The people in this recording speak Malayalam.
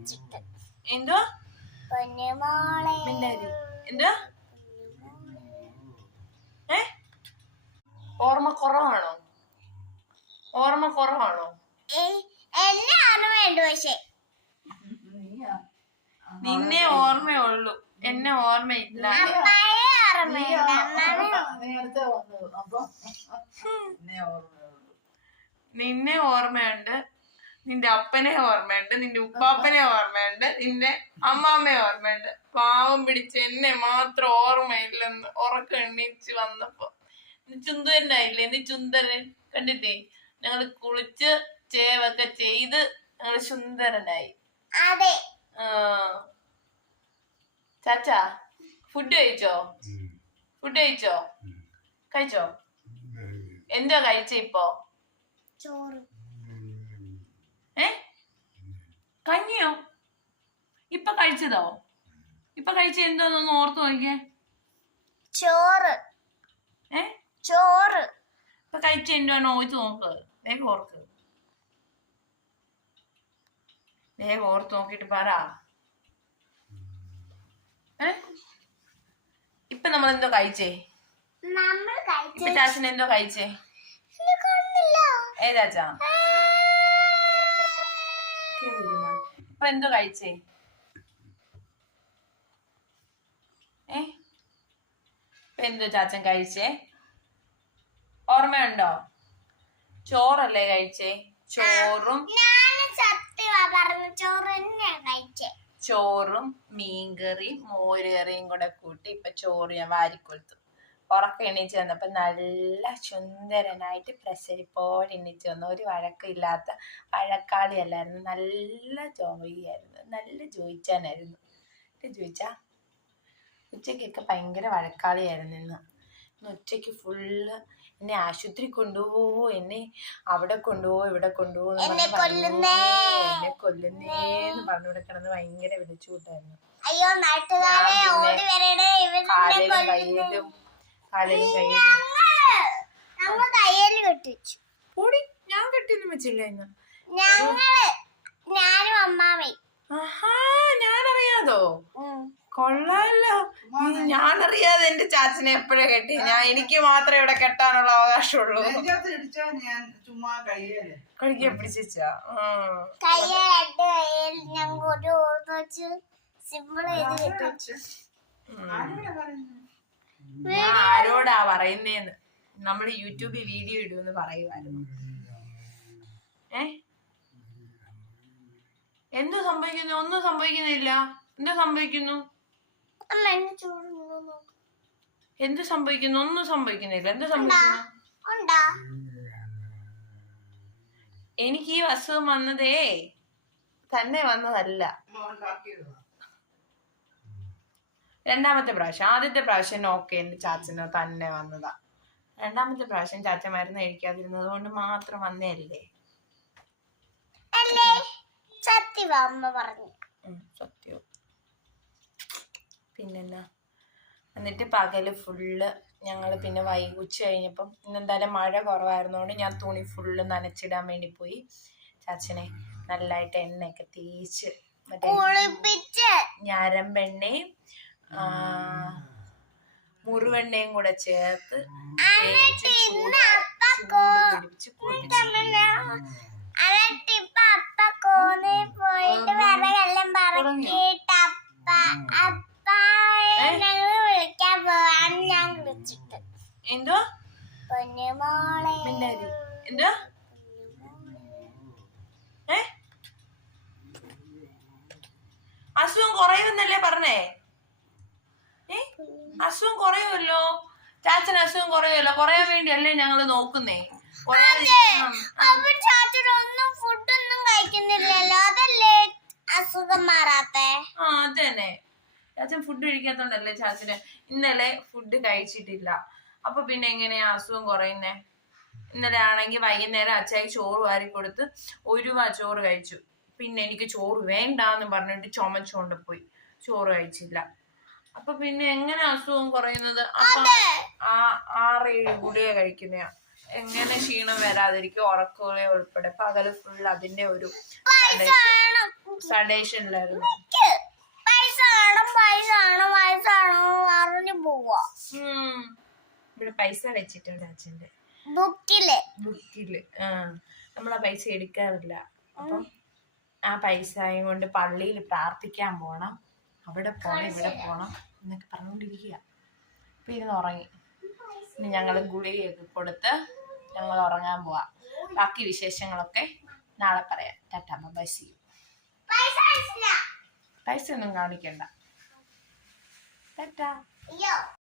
വിളിച്ചിട്ട്. എന്തോ പൊന്നുമോളെ എന്തോ ഓർമ്മ കുറവാണോ? എന്നെ ഓർമ്മയുണ്ട്. പക്ഷെ നിന്നെ ഓർമ്മയുള്ളൂ, എന്നെ ഓർമ്മയില്ല. നിന്നെ ഓർമ്മയുണ്ട്, നിന്റെ അപ്പനെ ഓർമ്മയുണ്ട്, നിന്റെ ഉപ്പാപ്പനെ ഓർമ്മയുണ്ട്, നിന്റെ അമ്മാമ്മയെ ഓർമ്മയുണ്ട്. പാവം പിടിച്ച് എന്നെ മാത്രം ഓർമ്മയില്ലെന്ന് ഉറക്കം എണ്ണീച്ച് വന്നപ്പോ. ചുന്ദരനായില്ലേ? നീ ചുന്ദരൻ കണ്ടിട്ടേ, ഞങ്ങള് കുളിച്ച് ചേവൊക്കെ ചെയ്ത് ഞങ്ങള് സുന്ദരനായി. ചാച്ചാ ഫുഡ് കഴിച്ചോ? കഴിച്ചോ? എന്തോ കഴിച്ച ഇപ്പൊ? ചോറ്. കഞ്ഞിയോ? ഇപ്പൊ കഴിച്ചതോ? ഇപ്പൊ കഴിച്ച എന്തോന്നൊന്ന് ഓർത്തു നോക്കിയേ. ചോറ്. ഇപ്പൊ കഴിച്ച എന്തോന്ന് ഓർത്തു നോക്ക്. വേഗം ഓർത്ത് നോക്കിട്ട് പറ. ഇപ്പൊ നമ്മൾ എന്തോ കഴിച്ചേ? ഇപ്പൊ ചാച്ചൻ എന്തോ കഴിച്ചേ? ചാച്ചാ ഇപ്പൊ എന്തോ കഴിച്ചേ? ഇപ്പൊ എന്തോ ചാച്ചൻ കഴിച്ചേ? ഓർമ്മയുണ്ടോ? ചോറല്ലേ കഴിച്ചേ? ചോറും മീൻകറിയും മോരുകറിയും കൂടെ കൂട്ടി ഇപ്പൊ ചോറ് ഞാൻ വാരിക്കൊടുത്തു. ഉറക്കം എണീച്ച് വന്നപ്പോ നല്ല സുന്ദരനായിട്ട് പ്രസരിപ്പോടെ എണീച്ച് വന്നു. ഒരു വഴക്കില്ലാത്ത വഴക്കാളി അല്ലായിരുന്നു, നല്ല ജോയിയായിരുന്നു, നല്ല ജോയിച്ചാനായിരുന്നു. ജോയിച്ചാ ഉച്ചക്കൊക്കെ ഭയങ്കര വഴക്കാളിയായിരുന്നു. ഇന്ന് ഉച്ചയ്ക്ക് ഫുള്ള് എന്നെ ആശുപത്രി കൊണ്ടുപോവോ, എന്നെ അവിടെ കൊണ്ടുപോവോ, ഇവിടെ കൊണ്ടുപോവോ, എന്നെ കൊല്ലുന്നേന്ന് പറഞ്ഞിവിടെ കിടന്ന് ഭയങ്കര വിളിച്ചുകൂട്ടായിരുന്നു. ഞാൻ കെട്ടിയൊന്നും വെച്ചില്ല ഇന്ന്. ഞാനും അമ്മാമേ. ഞാനറിയാതോ? കൊള്ളാലോ. ഞാനറിയാതെ എന്റെ ചാച്ചനെ എപ്പോഴാ കെട്ടി? എനിക്ക് മാത്രമേ ഇവിടെ കെട്ടാനുള്ള അവകാശമുള്ളൂ. കഴിക്കാൻ പിടിച്ചാ ഞാൻ ആരോടാ പറയുന്നേന്ന് നമ്മള് യൂട്യൂബിൽ വീഡിയോ ഇടുമെന്ന് പറയുമായിരുന്നു. എന്ത് സംഭവിക്കുന്നു? ഒന്നും സംഭവിക്കുന്നില്ല. എന്താ സംഭവിക്കുന്നു? എന്ത് സംഭവിക്കുന്നു? ഒന്നും സംഭവിക്കുന്നില്ല. എന്താ സംഭവിക്കുന്നു? എനിക്ക് ഈ അസുഖം വന്നതേ തന്നെ വന്നതല്ല. രണ്ടാമത്തെ പ്രാവശ്യം. ആദ്യത്തെ പ്രാവശ്യം ഓക്കെ എന്റെ ചാച്ചനോ തന്നെ വന്നതാ. രണ്ടാമത്തെ പ്രാവശ്യം ചാച്ച മരുന്ന് കഴിക്കാതിരുന്നത് കൊണ്ട് മാത്രം വന്നേയല്ലേ. സത്യം. പിന്നെന്നാ, എന്നിട്ട് പകല് ഫുള്ള് ഞങ്ങള് പിന്നെ ഉച്ച കഴിഞ്ഞപ്പം ഇന്നെന്തായാലും മഴ കുറവായിരുന്നോണ്ട് ഞാൻ തുണി ഫുള്ള് നനച്ചിടാൻ വേണ്ടി പോയി. ചാച്ചനെ നല്ലതായിട്ട് എണ്ണയൊക്കെ തേച്ച് മറ്റേ ഞരമ്പെണ്ണയും മുറിവെണ്ണയും കൂടെ ചേർത്ത് പിടിപ്പിച്ച് കുളിപ്പിച്ചു. എന്തോ എന്തോ അസുഖം കുറയുമെന്നല്ലേ പറഞ്ഞേ? അസുഖം കുറയുമല്ലോ. ചാച്ചന് അസുഖം കുറയുമല്ലോ. കുറയാൻ വേണ്ടിയല്ലേ ഞങ്ങള് നോക്കുന്നേ. അതന്നെ, ചാച്ചൻ ഫുഡ് കഴിക്കാത്തോണ്ടല്ലേ ചാച്ചന് ഇന്നലെ ഫുഡ് കഴിച്ചിട്ടില്ല. അപ്പൊ പിന്നെ എങ്ങനെയാ അസുഖം കുറയുന്നേ? ഇന്നലെ ആണെങ്കിൽ വൈകുന്നേരം അച്ചായി ചോറ് വാരി കൊടുത്ത് ഒരു ചോറ് കഴിച്ചു. പിന്നെ എനിക്ക് ചോറ് വേണ്ടാന്ന് പറഞ്ഞിട്ട് ചുമച്ചുകൊണ്ട് പോയി, ചോറ് കഴിച്ചില്ല. അപ്പൊ പിന്നെ എങ്ങനെ അസുഖം കുറയുന്നത്? അപ്പൊ 6-7 ഗുളിക കഴിക്കുന്നയാ. എങ്ങനെ ക്ഷീണം വരാതിരിക്കും? ഉറക്കഗുളിക ഉൾപ്പെടെ പകല് ഫുൾ അതിന്റെ ഒരു സഡേഷനിലായിരുന്നു. പൈസ വേണം പൈസ വേണം പൈസ വേണം അറിഞ്ഞു പോവാ. ഇവിടെ പൈസ വെച്ചിട്ടുണ്ട് അച്ഛന്റെ ബുക്കില്. നമ്മളാ പൈസ എടുക്കാറില്ല. അപ്പം ആ പൈസയും കൊണ്ട് പള്ളിയിൽ പ്രാർത്ഥിക്കാൻ പോണം, അവിടെ പോണം, ഇവിടെ പോണം എന്നൊക്കെ പറഞ്ഞുകൊണ്ടിരിക്കുക. അപ്പൊ ഇരുന്ന് ഉറങ്ങി. ഇനി ഞങ്ങള് ഗുളികയൊക്കെ കൊടുത്ത് ഞങ്ങൾ ഉറങ്ങാൻ പോവാ. ബാക്കി വിശേഷങ്ങളൊക്കെ നാളെ പറയാം. Tata bye see you. പൈസ ഒന്നും കാണിക്കണ്ട. ടാറ്റാ.